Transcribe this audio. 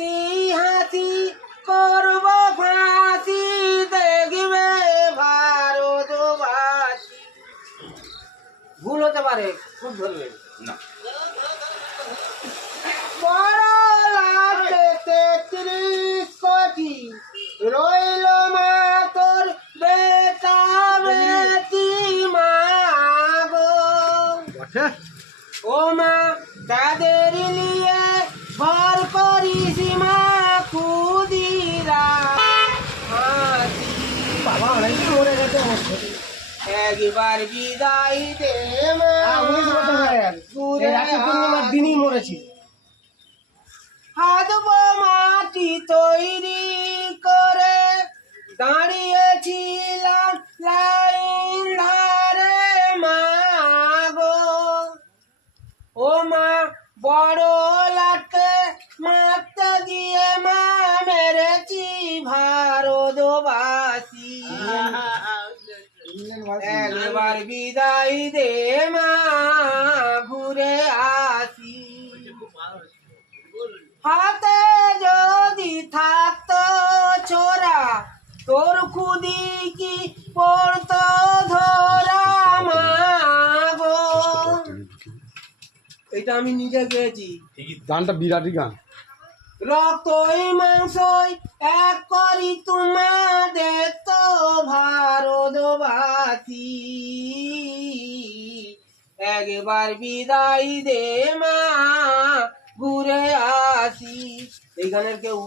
হাসি হাসি করব ফাঁসি দেখবে ভারতবাসী। ভুল হতে পারে, খুব ধরবে না বড় লাগছে ৩৩ কোটি রইল মা তোর বেটা বেটি মা গো। ও মা তাদের নিয়ে ঘর করিস মা খুদিরা হাসি। বাবা অনেক মরে গেছে একবার বিদায় দে মা ঘুরে দিনই মরেছি। হাতব মাটি তৈরি করে দাঁড়িয়েছিলাম লাইন ধারে মা গো। ও মা বড় লাটকে মারতে দিয়ে মা মেরেছি ভারতবাসী। একবার বিদায় দে মা ঘুরে আসি। হাতে যদি থাকতো ছোরা তোর খুদি কি পড়তো ধরা মা গো। এটা আমি নিজে গেয়েছি। গানটা বিরাটই গান। রক্তই মাংসই এক করি তোমাদের তো ভারতবাসী। একবার বিদায় দে মা ঘুরে আসি। এই গানের কেউ